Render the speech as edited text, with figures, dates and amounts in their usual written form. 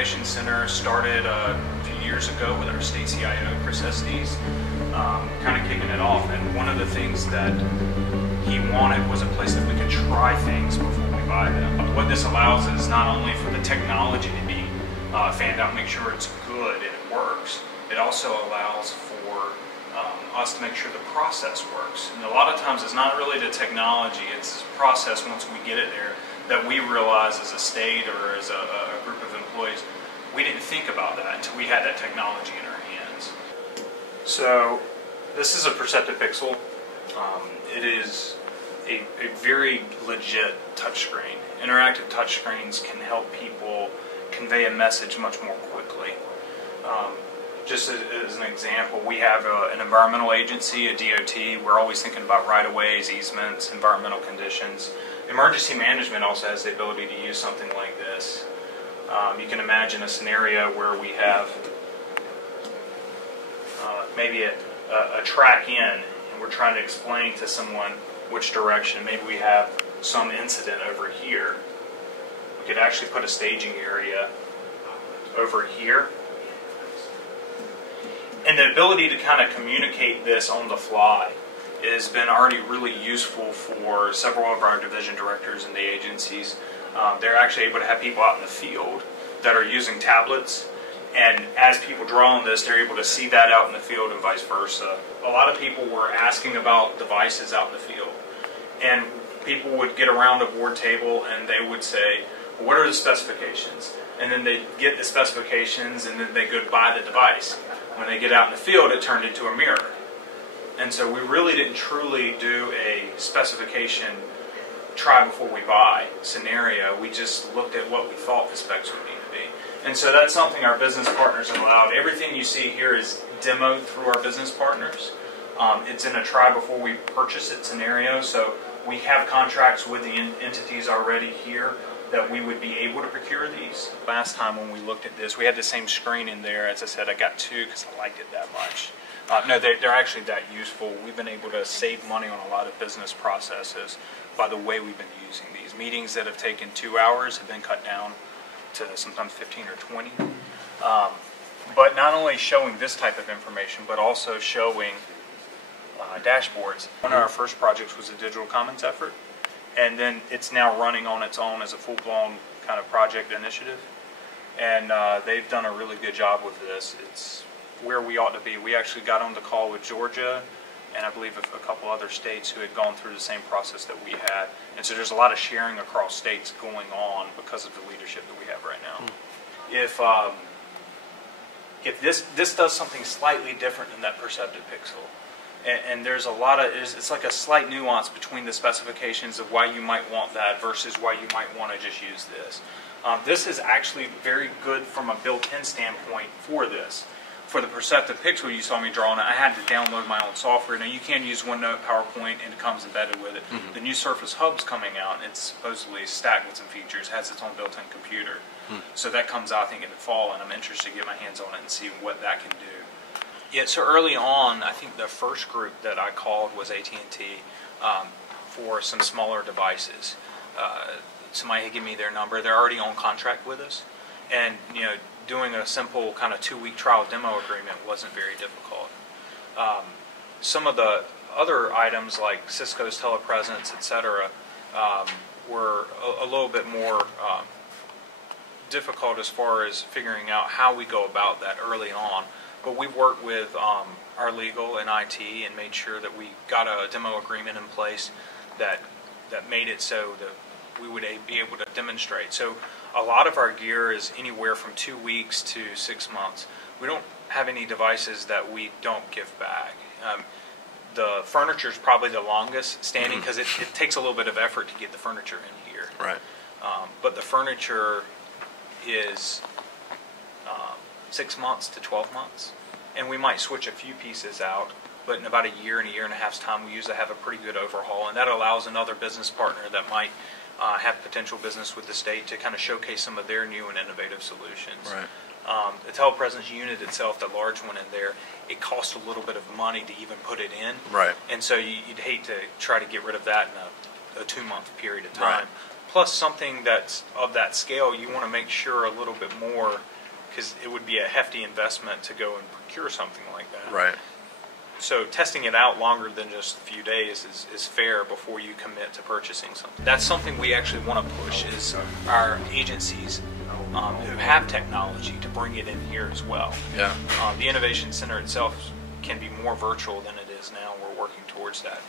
Innovation Center started a few years ago with our state CIO, Chris Estes, kind of kicking it off. And one of the things that he wanted was a place that we could try things before we buy them. What this allows is not only for the technology to be fanned out, make sure it's good and it works, it also allows for us to make sure the process works. And a lot of times it's not really the technology, it's the process once we get it there that we realize as a state or as a group of employees, we didn't think about that until we had that technology in our hands. So this is a Perceptive Pixel. It is a very legit touchscreen. Interactive touchscreens can help people convey a message much more quickly. Just as an example, we have an environmental agency, a DOT. We're always thinking about right-of-ways, easements, environmental conditions. Emergency management also has the ability to use something like this. You can imagine a scenario where we have maybe a track in, and we're trying to explain to someone which direction. Maybe we have some incident over here. We could actually put a staging area over here. And the ability to kind of communicate this on the fly has been already really useful for several of our division directors in the agencies. They're actually able to have people out in the field that are using tablets, and as people draw on this, they're able to see that out in the field and vice versa. A lot of people were asking about devices out in the field, and people would get around the board table and they would say, well, what are the specifications? And then they'd get the specifications and then they go buy the device. When they get out in the field, it turned into a mirror. And so we really didn't truly do a specification try before we buy scenario. We just looked at what we thought the specs would need to be. And so that's something our business partners have allowed. Everything you see here is demoed through our business partners. It's in a try before we purchase it scenario. So we have contracts with the entities already here that we would be able to procure these. Last time when we looked at this, we had the same screen in there. As I said, I got two because I liked it that much. No, they're actually that useful. We've been able to save money on a lot of business processes by the way we've been using these. Meetings that have taken 2 hours have been cut down to sometimes 15 or 20. But not only showing this type of information, but also showing dashboards. One of our first projects was a digital commons effort, and then it's now running on its own as a full-blown kind of project initiative. And they've done a really good job with this. It's where we ought to be. We actually got on the call with Georgia and I believe a couple other states who had gone through the same process that we had. And so there's a lot of sharing across states going on because of the leadership that we have right now. If this does something slightly different than that Perceptive Pixel, and there's a lot of, it's like a slight nuance between the specifications of why you might want that versus why you might want to just use this. This is actually very good from a built-in standpoint for this. For the Perceptive Pixel you saw me draw on it, I had to download my own software. Now you can use OneNote, PowerPoint, and it comes embedded with it. Mm-hmm. The new Surface Hub's coming out, and it's supposedly stacked with some features, has its own built-in computer. So that comes out, I think, in the fall, and I'm interested to get my hands on it and see what that can do. Yeah, so early on, I think the first group that I called was AT&T for some smaller devices. Somebody had given me their number. They're already on contract with us, and you know, doing a simple kind of 2-week trial demo agreement wasn't very difficult. Some of the other items like Cisco's telepresence, etc., were a little bit more difficult as far as figuring out how we go about that early on. But we've worked with our legal and IT and made sure that we got a demo agreement in place that made it so that we would be able to demonstrate. So a lot of our gear is anywhere from 2 weeks to 6 months. We don't have any devices that we don't give back. The furniture is probably the longest standing because it takes a little bit of effort to get the furniture in here. Right. But the furniture is 6 months to 12 months. And we might switch a few pieces out, but in about a year and a half's time we usually have a pretty good overhaul, and that allows another business partner that might have potential business with the state to kind of showcase some of their new and innovative solutions. Right. The telepresence unit itself, the large one in there, it costs a little bit of money to even put it in. Right. And so you'd hate to try to get rid of that in a 2-month period of time. Right. plus something that's of that scale, you want to make sure a little bit more, because it would be a hefty investment to go and procure something like that. Right. So testing it out longer than just a few days is fair before you commit to purchasing something. That's something we actually want to push, is our agencies who have technology to bring it in here as well. Yeah. The Innovation Center itself can be more virtual than it is now. We're working towards that.